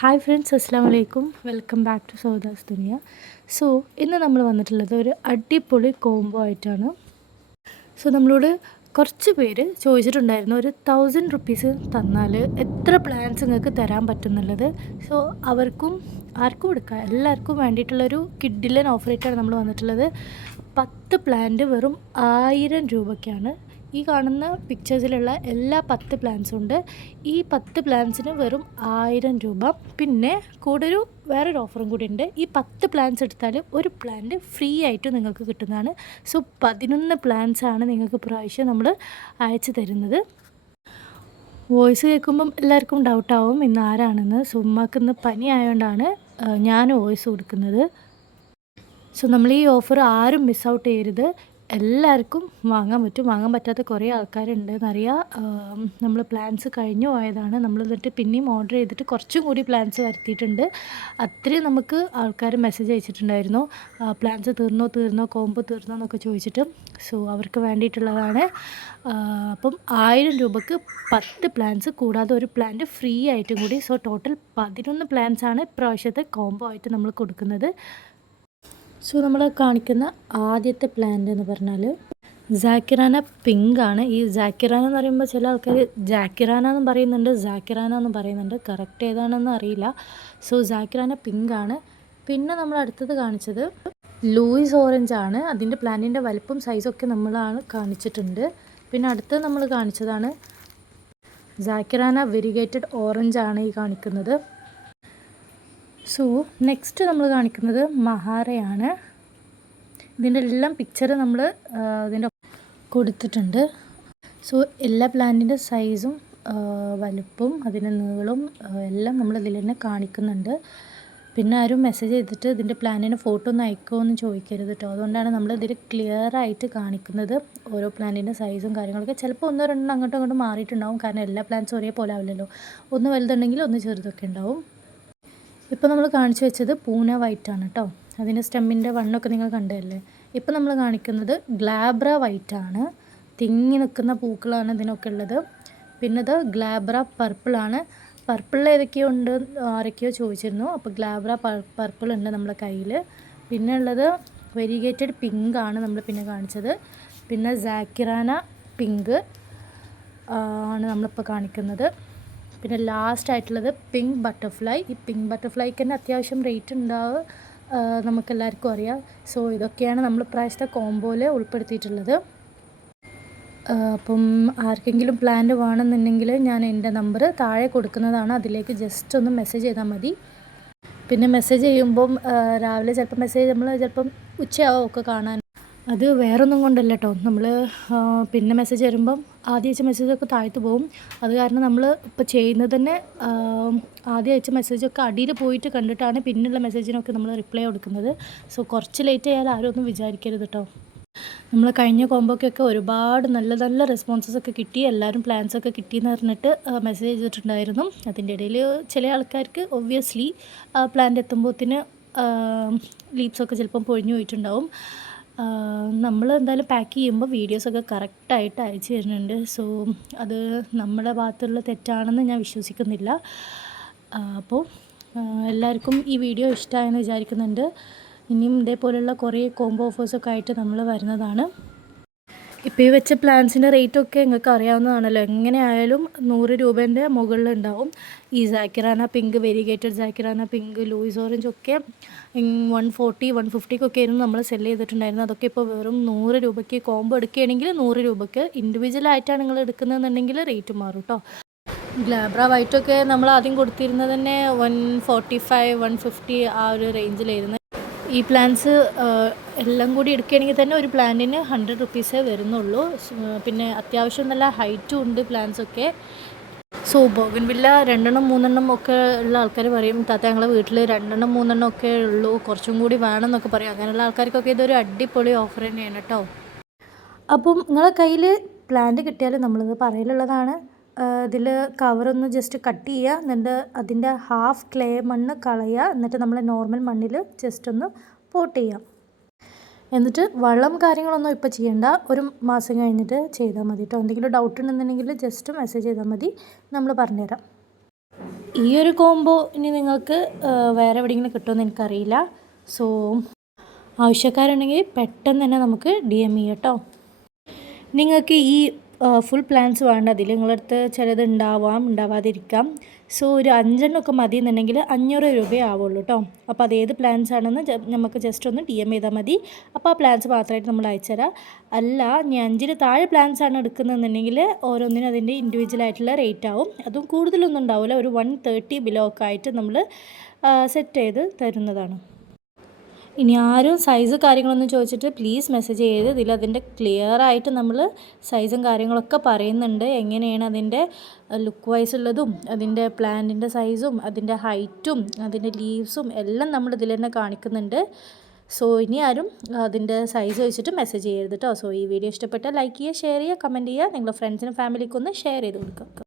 Hi friends, അസ്സാം വലൈക്കും. Welcome back to Souda's Duniya. So ഇന്ന് നമ്മൾ വന്നിട്ടുള്ളത് ഒരു അടിപൊളി കോംബോ ആയിട്ടാണ്. സോ നമ്മളോട് കുറച്ച് പേര് ചോദിച്ചിട്ടുണ്ടായിരുന്നു, ഒരു 1000 റുപ്പീസ് തന്നാൽ എത്ര പ്ലാൻസ് നിങ്ങൾക്ക് തരാൻ പറ്റുന്നുള്ളത്. സോ ആർക്കും എടുക്കാം, എല്ലാവർക്കും വേണ്ടിയിട്ടുള്ളൊരു കിഡിലൻ ഓഫറായിട്ടാണ് നമ്മൾ വന്നിട്ടുള്ളത്. 10 പ്ലാന്റ് വെറും 1000 രൂപയ്ക്കാണ്. ഈ കാണുന്ന പിക്ചേഴ്സിലുള്ള എല്ലാ 10 പ്ലാൻസും ഉണ്ട്. ഈ 10 പ്ലാൻസിന് വെറും 1000 രൂപ. പിന്നെ കൂടെ വേറൊരു ഓഫറും കൂടി ഉണ്ട്. ഈ 10 പ്ലാൻസ് എടുത്താൽ ഒരു പ്ലാന്റ് ഫ്രീ ആയിട്ട് നിങ്ങൾക്ക് കിട്ടുന്നതാണ്. സോ 11 പ്ലാൻസാണ് നിങ്ങൾക്ക് പ്രാവശ്യം നമ്മൾ അയച്ചു തരുന്നത്. വോയിസ് കേൾക്കുമ്പം എല്ലാവർക്കും ഡൗട്ടാവും ഇന്ന് ആരാണെന്ന്. സോ ഉമ്മാക്ക് ഇന്ന് പനി ആയതുകൊണ്ടാണ് ഞാൻ വോയിസ് കൊടുക്കുന്നത്. സോ നമ്മൾ ഈ ഓഫർ ആരും മിസ് ഔട്ട് ചെയ്യരുത്. എല്ലാവർക്കും വാങ്ങാൻ പറ്റും. വാങ്ങാൻ പറ്റാത്ത കുറേ ആൾക്കാരുണ്ട് എന്നറിയാം. നമ്മൾ പ്ലാൻസ് കഴിഞ്ഞു പോയതാണ്. നമ്മൾ എന്നിട്ട് പിന്നെയും ഓർഡർ ചെയ്തിട്ട് കുറച്ചും കൂടി പ്ലാൻസ് വരുത്തിയിട്ടുണ്ട്. അത്രയും നമുക്ക് ആൾക്കാർ മെസ്സേജ് അയച്ചിട്ടുണ്ടായിരുന്നു, പ്ലാൻസ് തീർന്നോ കോംബോ തീർന്നോ എന്നൊക്കെ ചോദിച്ചിട്ട്. സോ അവർക്ക് വേണ്ടിയിട്ടുള്ളതാണ്. അപ്പം 1000 രൂപക്ക് 10 പ്ലാൻസ് കൂടാതെ ഒരു പ്ലാന്റ് ഫ്രീ ആയിട്ടും കൂടി. സോ ടോട്ടൽ 11 പ്ലാൻസാണ് ഇപ്രാവശ്യത്തെ കോംബോ ആയിട്ട് നമ്മൾ കൊടുക്കുന്നത്. സോ നമ്മൾ കാണിക്കുന്ന ആദ്യത്തെ പ്ലാന്റ് എന്ന് പറഞ്ഞാൽ സാക്കിറാന പിങ്ക് ആണ്. ഈ സാക്കിറാന എന്ന് പറയുമ്പോൾ ചില ആൾക്കാർ ജാക്കിറാന എന്നും പറയുന്നുണ്ട്, സാക്കിറാന എന്നും പറയുന്നുണ്ട്. കറക്റ്റ് ഏതാണെന്ന് അറിയില്ല. സോ സാക്കിറാന പിങ്ക് ആണ്. പിന്നെ നമ്മൾ അടുത്തത് കാണിച്ചത് ലൂയിസ് ഓറഞ്ച് ആണ്. അതിൻ്റെ പ്ലാന്റിൻ്റെ വലിപ്പം സൈസൊക്കെ നമ്മളാണ് കാണിച്ചിട്ടുണ്ട്. പിന്നെ അടുത്തത് നമ്മൾ കാണിച്ചതാണ് സാക്കിറാന വെരിഗേറ്റഡ് ഓറഞ്ച് ആണ് ഈ കാണിക്കുന്നത്. സോ നെക്സ്റ്റ് നമ്മൾ കാണിക്കുന്നത് മഹാരയാണ്. ഇതിൻ്റെ എല്ലാം പിക്ചർ നമ്മൾ ഇതിൻ്റെ കൊടുത്തിട്ടുണ്ട്. സോ എല്ലാ പ്ലാന്റിൻ്റെ സൈസും വലുപ്പവും അതിൻ്റെ നീളവും എല്ലാം നമ്മൾ ഇതിൽ തന്നെ കാണിക്കുന്നുണ്ട്. പിന്നെ ആരും മെസ്സേജ് ചെയ്തിട്ട് ഇതിൻ്റെ പ്ലാന്റിൻ്റെ ഫോട്ടോ ഒന്ന് അയക്കുമോ എന്ന് ചോദിക്കരുത് കേട്ടോ. അതുകൊണ്ടാണ് നമ്മൾ ഇതിൽ ക്ലിയർ ആയിട്ട് കാണിക്കുന്നത്. ഓരോ പ്ലാന്റിൻ്റെ സൈസും കാര്യങ്ങളൊക്കെ ചിലപ്പോൾ ഒന്നോ രണ്ടെണ്ണം അങ്ങോട്ടും ഇങ്ങോട്ടും മാറിയിട്ടുണ്ടാവും. കാരണം എല്ലാ പ്ലാന്റ്സും ഒരേപോലെ ആവില്ലല്ലോ. ഒന്ന് വലുതുണ്ടെങ്കിൽ ഒന്ന് ചെറുതൊക്കെ ഉണ്ടാവും. ഇപ്പോൾ നമ്മൾ കാണിച്ചു വെച്ചത് പൂന വൈറ്റ് ആണ് കേട്ടോ. അതിൻ്റെ സ്റ്റെമ്മിൻ്റെ വണ്ണൊക്കെ നിങ്ങൾ കണ്ടതല്ലേ. ഇപ്പോൾ നമ്മൾ കാണിക്കുന്നത് ഗ്ലാബ്ര വൈറ്റ് ആണ്. തിങ്ങി നിൽക്കുന്ന പൂക്കളാണ് ഇതിനൊക്കെ ഉള്ളത്. പിന്നെ ഇത് ഗ്ലാബ്ര പർപ്പിളാണ്. പർപ്പിളിൽ ഏതൊക്കെയോ ഉണ്ട് ആരൊക്കെയോ ചോദിച്ചിരുന്നു. അപ്പോൾ ഗ്ലാബ്ര പർപ്പിൾ ഉണ്ട് നമ്മുടെ കയ്യിൽ. പിന്നെ ഉള്ളത് വെരിഗേറ്റഡ് പിങ്ക് ആണ് നമ്മൾ പിന്നെ കാണിച്ചത്. പിന്നെ സാക്കിറാന പിങ്ക് ആണ് നമ്മളിപ്പോൾ കാണിക്കുന്നത്. പിന്നെ ലാസ്റ്റ് ആയിട്ടുള്ളത് പിങ്ക് ബട്ടർഫ്ലൈ. ഈ പിങ്ക് ബട്ടർഫ്ലൈക്ക് തന്നെ അത്യാവശ്യം റേറ്റ് ഉണ്ടാവും, നമുക്കെല്ലാവർക്കും അറിയാം. സോ ഇതൊക്കെയാണ് നമ്മൾ ഇപ്രാവശ്യത്തെ കോംബോയിൽ ഉൾപ്പെടുത്തിയിട്ടുള്ളത്. അപ്പം ആർക്കെങ്കിലും പ്ലാന്റ് വേണമെന്നുണ്ടെങ്കിൽ ഞാൻ എൻ്റെ നമ്പർ താഴെ കൊടുക്കുന്നതാണ്. അതിലേക്ക് ജസ്റ്റ് ഒന്ന് മെസ്സേജ് ചെയ്താൽ മതി. പിന്നെ മെസ്സേജ് ചെയ്യുമ്പം രാവിലെ ചിലപ്പോൾ മെസ്സേജ് നമ്മൾ ചിലപ്പം ഉച്ചയാവും ഒക്കെ കാണാൻ. അത് വേറൊന്നും കൊണ്ടല്ല കേട്ടോ. നമ്മൾ പിന്നെ മെസ്സേജ് വരുമ്പം ആദ്യം അയച്ച മെസ്സേജൊക്കെ താഴ്ത്തു പോകും. അത് കാരണം നമ്മൾ ഇപ്പോൾ ചെയ്യുന്നത് തന്നെ ആദ്യം അയച്ച മെസ്സേജൊക്കെ അടിയിൽ പോയിട്ട് കണ്ടിട്ടാണ് പിന്നെയുള്ള മെസ്സേജിനൊക്കെ നമ്മൾ റിപ്ലൈ കൊടുക്കുന്നത്. സോ കുറച്ച് ലേറ്റ് ആയാൽ ആരും ഒന്നും വിചാരിക്കരുത് കേട്ടോ. നമ്മൾ കഴിഞ്ഞ കോമ്പോക്കൊക്കെ ഒരുപാട് നല്ല നല്ല റെസ്പോൺസസ് ഒക്കെ കിട്ടി. എല്ലാവരും പ്ലാൻസൊക്കെ കിട്ടിയെന്ന് പറഞ്ഞിട്ട് മെസ്സേജ് ചെയ്തിട്ടുണ്ടായിരുന്നു. അതിൻ്റെ ഇടയിൽ ചില ആൾക്കാർക്ക് ഒബ്വിയസ്ലി പ്ലാന്റ് എത്തുമ്പോഴത്തിന് ലീപ്സൊക്കെ ചിലപ്പം പൊഴിഞ്ഞു പോയിട്ടുണ്ടാവും. നമ്മൾ എന്തായാലും പാക്ക് ചെയ്യുമ്പോൾ വീഡിയോസൊക്കെ കറക്റ്റായിട്ട് അയച്ചു തരുന്നുണ്ട്. സോ അത് നമ്മുടെ ഭാഗത്തുള്ള തെറ്റാണെന്ന് ഞാൻ വിശ്വസിക്കുന്നില്ല. അപ്പോൾ എല്ലാവർക്കും ഈ വീഡിയോ ഇഷ്ടമായെന്ന് വിചാരിക്കുന്നുണ്ട്. ഇനിയും ഇതേപോലെയുള്ള കുറേ കോംബോ ഓഫേഴ്സൊക്കെ ആയിട്ട് നമ്മൾ വരുന്നതാണ്. ഇപ്പോൾ ഈ വെച്ച പ്ലാൻസിൻ്റെ റേറ്റൊക്കെ നിങ്ങൾക്ക് അറിയാവുന്നതാണല്ലോ. എങ്ങനെയായാലും 100 രൂപേൻ്റെ മുകളിലുണ്ടാവും. ഈ സാക്കിറാന പിങ്ക്, വെരിഗേറ്റഡ് സാക്കിറാന പിങ്ക്, ലൂയിസ് ഓറഞ്ച് ഒക്കെ 140 150 ആയിരുന്നു നമ്മൾ സെല് ചെയ്തിട്ടുണ്ടായിരുന്നത്. അതൊക്കെ ഇപ്പോൾ വെറും 100 രൂപയ്ക്ക് കോംബോ എടുക്കുകയാണെങ്കിൽ 100 രൂപയ്ക്ക്. ഇൻഡിവിജ്വലായിട്ടാണ് നിങ്ങൾ എടുക്കുന്നതെന്നുണ്ടെങ്കിൽ റേറ്റ് മാറും കേട്ടോ. ഗ്ലാബ്ര വൈറ്റൊക്കെ നമ്മൾ ആദ്യം കൊടുത്തിരുന്നത് തന്നെ 145 150 ആ ഒരു റേഞ്ചിലായിരുന്നു. ഈ പ്ലാൻസ് എല്ലാം കൂടി എടുക്കുകയാണെങ്കിൽ തന്നെ ഒരു പ്ലാന്റിന് 100 റുപ്പീസേ വരുന്നുള്ളൂ. പിന്നെ അത്യാവശ്യം നല്ല ഹൈറ്റും ഉണ്ട് പ്ലാൻസൊക്കെ. സോ ബോഗൻവില്ല 2 3 ഒക്കെ ഉള്ള ആൾക്കാർ പറയും, താത്ത ഞങ്ങളെ വീട്ടിൽ 2 3 ഒക്കെ ഉള്ളൂ, കുറച്ചും കൂടി വേണം എന്നൊക്കെ പറയും. അങ്ങനെയുള്ള ആൾക്കാർക്കൊക്കെ ഇതൊരു അടിപൊളി ഓഫർ തന്നെയാണ് കേട്ടോ. അപ്പം നിങ്ങളെ കയ്യിൽ പ്ലാന്റ് കിട്ടിയാൽ നമ്മളിത് പറയലുള്ളതാണ്. ഇതിൽ കവറൊന്ന് ജസ്റ്റ് കട്ട് ചെയ്യുക, എന്നിട്ട് അതിൻ്റെ ഹാഫ് ക്ലേ മണ്ണ് കളയുക, എന്നിട്ട് നമ്മൾ നോർമൽ മണ്ണിൽ ജസ്റ്റ് ഒന്ന് പോട്ട് ചെയ്യാം. എന്നിട്ട് വളം കാര്യങ്ങളൊന്നും ഇപ്പോൾ ചെയ്യേണ്ട, ഒരു മാസം കഴിഞ്ഞിട്ട് ചെയ്താൽ മതി കേട്ടോ. എന്തെങ്കിലും ഡൗട്ട് ഉണ്ടെന്നുണ്ടെങ്കിൽ ജസ്റ്റ് മെസ്സേജ് ചെയ്താൽ മതി, നമ്മൾ പറഞ്ഞുതരാം. ഈ ഒരു കോംബോ ഇനി നിങ്ങൾക്ക് വേറെ എവിടെയെങ്കിലും കിട്ടുമെന്ന് എനിക്കറിയില്ല. സോ ആവശ്യക്കാരുണ്ടെങ്കിൽ പെട്ടെന്ന് തന്നെ നമുക്ക് DM ചെയ്യാം കേട്ടോ. നിങ്ങൾക്ക് ഈ ഫുൾ പ്ലാൻസ് വേണ്ട, അതിൽ നിങ്ങളുടെ അടുത്ത് ചിലത് ഉണ്ടാവാം, ഉണ്ടാവാതിരിക്കാം. സോ ഒരു 5 മതി എന്നുണ്ടെങ്കിൽ 500 രൂപയേ ആവുള്ളൂ കേട്ടോ. അപ്പോൾ അതേത് പ്ലാൻസ് ആണെന്ന് നമുക്ക് ജസ്റ്റ് ഒന്ന് DM ചെയ്താൽ മതി. അപ്പോൾ ആ പ്ലാൻസ് മാത്രമായിട്ട് നമ്മൾ അയച്ചുതരാം. അല്ല ഇനി 5 താഴെ പ്ലാൻസ് ആണ് എടുക്കുന്നതെന്നുണ്ടെങ്കിൽ ഓരോന്നിനും അതിൻ്റെ ഇൻഡിവിജ്വൽ ആയിട്ടുള്ള റേറ്റ് ആവും. അതും കൂടുതലൊന്നും ഉണ്ടാവില്ല, ഒരു 130 ബിലോ ഒക്കെ ആയിട്ട് നമ്മൾ സെറ്റ് ചെയ്ത് തരുന്നതാണ്. ഇനി ആരും സൈസ് കാര്യങ്ങളൊന്നും ചോദിച്ചിട്ട് പ്ലീസ് മെസ്സേജ് ചെയ്ത് അതിൻ്റെ ക്ലിയറായിട്ട് നമ്മൾ സൈസും കാര്യങ്ങളൊക്കെ പറയുന്നുണ്ട്. എങ്ങനെയാണ് അതിൻ്റെ ലുക്ക് വൈസ് ഉള്ളതും അതിൻ്റെ പ്ലാന്റിൻ്റെ സൈസും അതിൻ്റെ ഹൈറ്റും അതിൻ്റെ ലീവ്സും എല്ലാം നമ്മൾ ഇതിൽ തന്നെ കാണിക്കുന്നുണ്ട്. സോ ഇനി ആരും അതിൻ്റെ സൈസ് വെച്ചിട്ട് മെസ്സേജ് ചെയ്യരുത് കേട്ടോ. സോ ഈ വീഡിയോ ഇഷ്ടപ്പെട്ടാൽ ലൈക്ക് ചെയ്യുക, ഷെയർ ചെയ്യുക, കമൻറ്റ് ചെയ്യുക, നിങ്ങളുടെ ഫ്രണ്ട്സിനും ഫാമിലിക്കൊന്ന് ഷെയർ ചെയ്ത് കൊടുക്കുക.